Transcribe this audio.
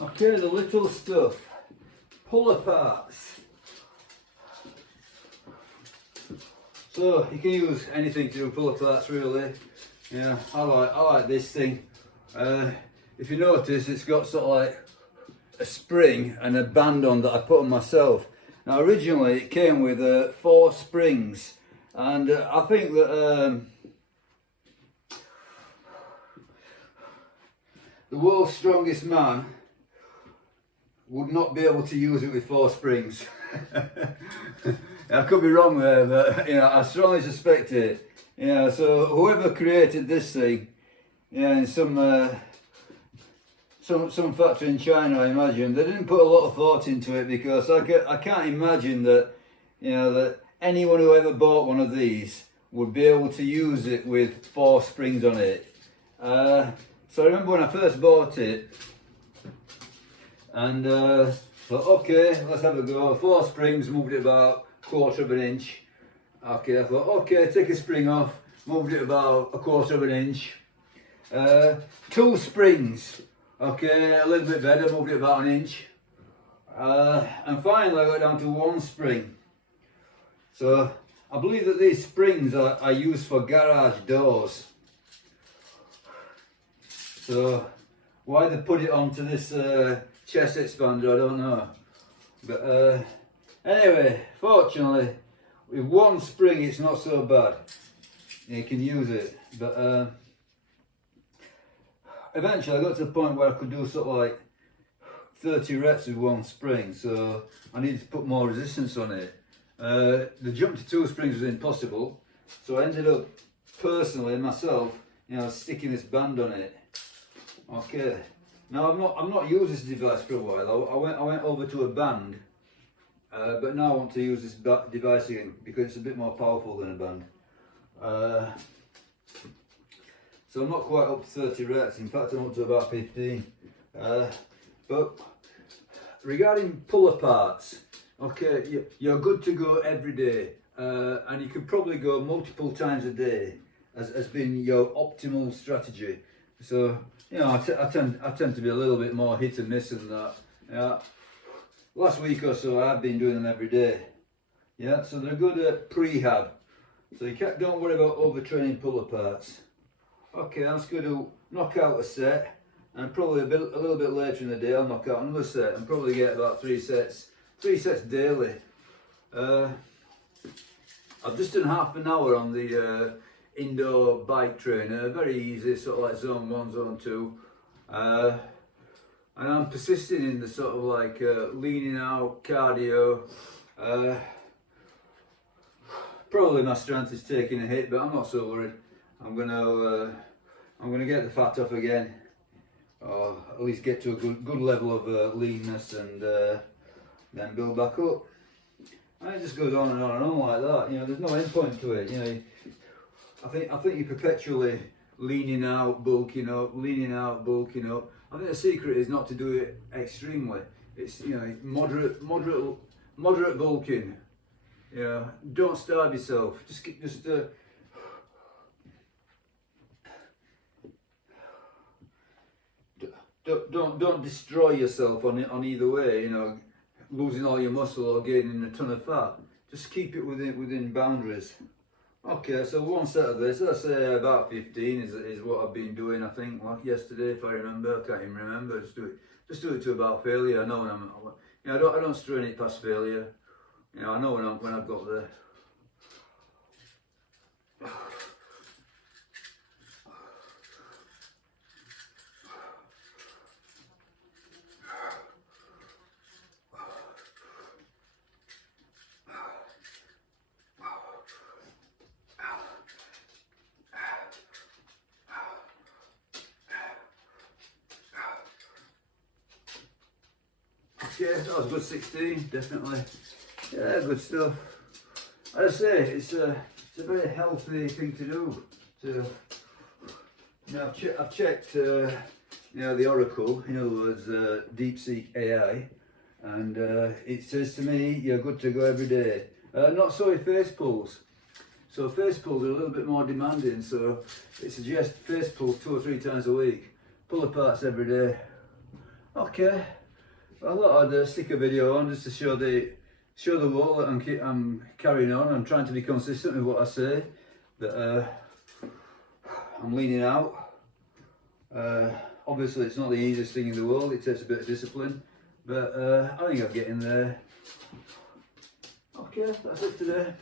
Okay, the little stuff. Pullaparts. So you can use anything to do pullaparts really. Yeah, I like this thing. If you notice, it's got sort of like a spring and a band on that I put on myself. Now originally it came with 4 springs, and I think that the world's strongest man would not be able to use it with 4 springs. I could be wrong there, but you know, I strongly suspect it. Yeah, so whoever created this thing, yeah, in some factory in China, I imagine, they didn't put a lot of thought into it, because I can't imagine that, you know, that anyone who ever bought one of these would be able to use it with 4 springs on it. So I remember when I first bought it, and thought, okay, let's have a go. 4 springs, moved it about 1/4 of an inch. Okay, I thought, okay, take a spring off, moved it about 1/4 of an inch. 2 springs, okay, a little bit better, moved it about an inch. And finally I got down to 1 spring. So I believe that these springs are used for garage doors. So why they put it onto this chest expander, I don't know. But anyway, fortunately, with 1 spring it's not so bad. You can use it. But eventually I got to the point where I could do sort of like 30 reps with 1 spring, so I needed to put more resistance on it. The jump to 2 springs was impossible, so I ended up personally myself, you know, sticking this band on it. Okay, now I've not used this device for a while. I went over to a band, but now I want to use this device again because it's a bit more powerful than a band. So I'm not quite up to 30 reps. In fact, I'm up to about 15. But regarding Pullaparts, okay, you're good to go every day, and you can probably go multiple times a day as being your optimal strategy. So, you know, I tend to be a little bit more hit and miss than that. Yeah. Last week or so I've been doing them every day. Yeah, so they're good at prehab. So you don't worry about overtraining Pullaparts. Okay, I'm just going to knock out a set, and probably a little bit later in the day I'll knock out another set, and probably get about 3 sets daily. I've just done half an hour on the indoor bike trainer, very easy, sort of like zone 1, zone 2, and I'm persisting in the sort of like leaning out cardio. Probably my strength is taking a hit, but I'm not so worried. I'm gonna get the fat off again, or at least get to a good level of leanness, and then build back up. And it just goes on and on and on like that. You know, there's no end point to it. You know, I think you're perpetually leaning out, bulking up, leaning out, bulking up. I think the secret is not to do it extremely. It's, you know, moderate bulking. You know, don't starve yourself. Don't destroy yourself on either way. You know, losing all your muscle or gaining a ton of fat. Just keep it within boundaries. Okay, so 1 set of this, let's say about 15 is what I've been doing. I think like yesterday, if I remember. I can't even remember. Just do it to about failure. I know when you know, I don't strain it past failure. You know, I know when I've got there. Yeah, that was a good 16, definitely. Yeah, good stuff. As I say, it's a very healthy thing to do. You know, I've checked, you know, the Oracle, in other words, DeepSeek AI, and it says to me, you're good to go every day. Not so with face pulls. So face pulls are a little bit more demanding, so it suggests face pulls 2 or 3 times a week. Pullaparts every day. Okay, well, I thought I'd stick a video on just to show the world that I'm carrying on. I'm trying to be consistent with what I say, that I'm leaning out. Obviously it's not the easiest thing in the world, it takes a bit of discipline, but I think I'm getting there. Okay, that's it today.